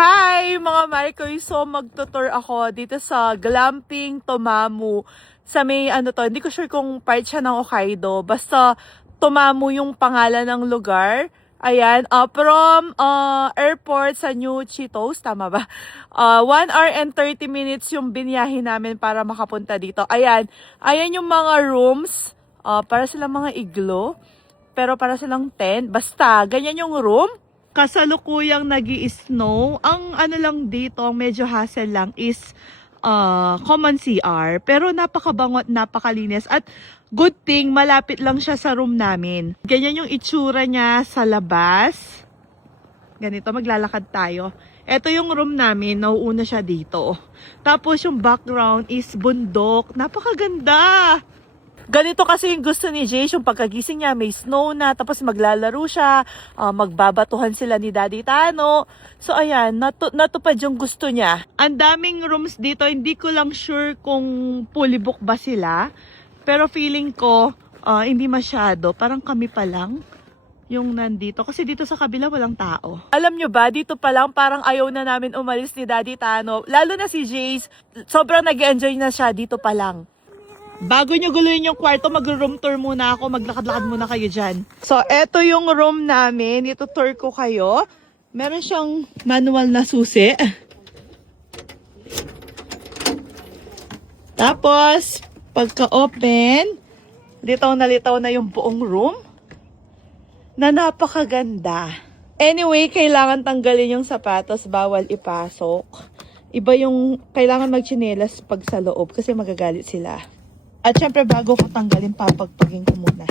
Hi mga Marikoy! So magtutour ako dito sa Glamping Tomamu. Sa may hindi ko sure kung part siya ng Hokkaido. Basta Tomamu yung pangalan ng lugar. Ayan, from airport sa New Chitos, tama ba? 1 hour and 30 minutes yung binyahe namin para makapunta dito. Ayan, ayan yung mga rooms. Para silang mga iglo. Pero para silang tent. Basta, ganyan yung room. Kasalukuyang nag-i-snow. Ang lang dito, medyo hassle lang is common CR. Pero napakabango at napakalinis. At good thing, malapit lang siya sa room namin. Ganyan yung itsura niya sa labas. Ganito, maglalakad tayo. Ito yung room namin, nauuna siya dito. Tapos yung background is bundok. Napakaganda! Ganito kasi yung gusto ni Jay, yung pagkagising niya, may snow na, tapos maglalaro siya, magbabatuhan sila ni Daddy Tano. So ayan, natupad yung gusto niya. Ang daming rooms dito, hindi ko lang sure kung fully book ba sila. Pero feeling ko, hindi masyado, parang kami pa lang yung nandito. Kasi dito sa kabila walang tao. Alam nyo ba, dito pa lang parang ayaw na namin umalis ni Daddy Tano. Lalo na si Jace, sobrang nag-enjoy na siya dito pa lang. Bago nyo guluhin yung kwarto, mag-room tour muna ako. Maglakad-lakad muna kayo dyan. So, eto yung room namin. Ito tour ko kayo. Meron siyang manual na susi. Tapos, pagka-open, litaw na yung buong room. Na napakaganda. Anyway, kailangan tanggalin yung sapatos. Bawal ipasok. Iba yung kailangan magtsinelas pag sa loob kasi magagalit sila. At syempre bago ko tanggalin, papagpagin ko muna.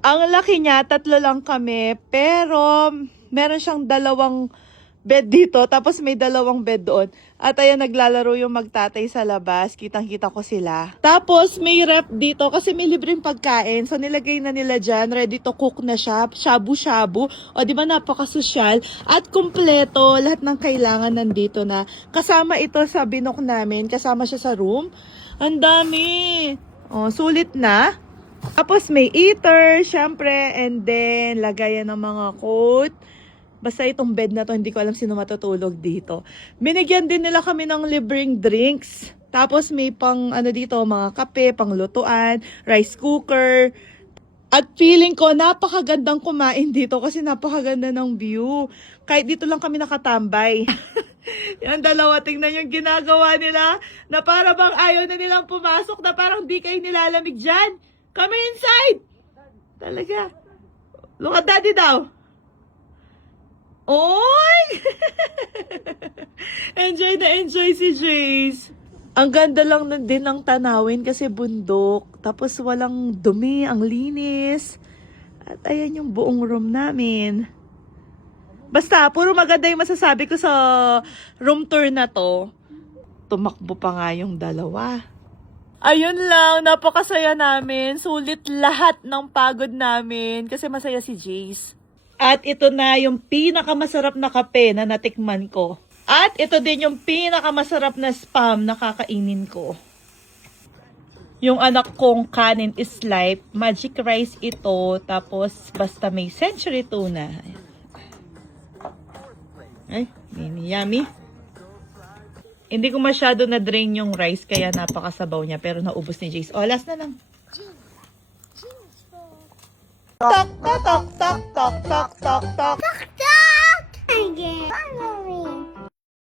Ang laki niya, 3 lang kami, pero meron siyang 2 bed dito, tapos may 2 bed doon. At ayan, naglalaro yung magtatay sa labas, kitang-kita ko sila. Tapos may rep dito kasi may libreng pagkain, so nilagay na nila dyan, ready to cook na siya, shabu-shabu. O di ba napakasosyal at kumpleto, lahat ng kailangan nandito na. Kasama ito sa binook namin, kasama siya sa room. Ang dami. Sulit na. Tapos may heater, syempre, and then lagayan ng mga coat. Basta itong bed na to, hindi ko alam sino matutulog dito. Binigyan din nila kami ng libreng drinks. Tapos may pang dito, mga kape, pang lutuan, rice cooker. At feeling ko, napakagandang kumain dito kasi napakaganda ng view. Kahit dito lang kami nakatambay. Yan, 2, tingnan yung ginagawa nila na para bang ayaw na nilang pumasok, na parang di kayo nilalamig dyan. Come inside! Talaga. Look at Daddy daw. Oy! Enjoy na enjoy si Jace. Ang ganda lang din ng tanawin kasi bundok. Tapos walang dumi, ang linis. At ayan yung buong room namin. Basta, puro maganda yung masasabi ko sa room tour na to. Tumakbo pa nga yung 2. Ayun lang, napakasaya namin. Sulit lahat ng pagod namin kasi masaya si Jace. At ito na yung pinakamasarap na kape na natikman ko. At ito din yung pinakamasarap na spam na kakainin ko. Yung anak kong kanin is life. Magic rice ito. Tapos basta may century tuna. Ay, yummy. Hindi ko masyado na-drain yung rice kaya napakasabaw niya pero naubos ni Jace. Last na lang. Tok, tok, tok, tok, tok, tok, tok. Tok, tok! Again.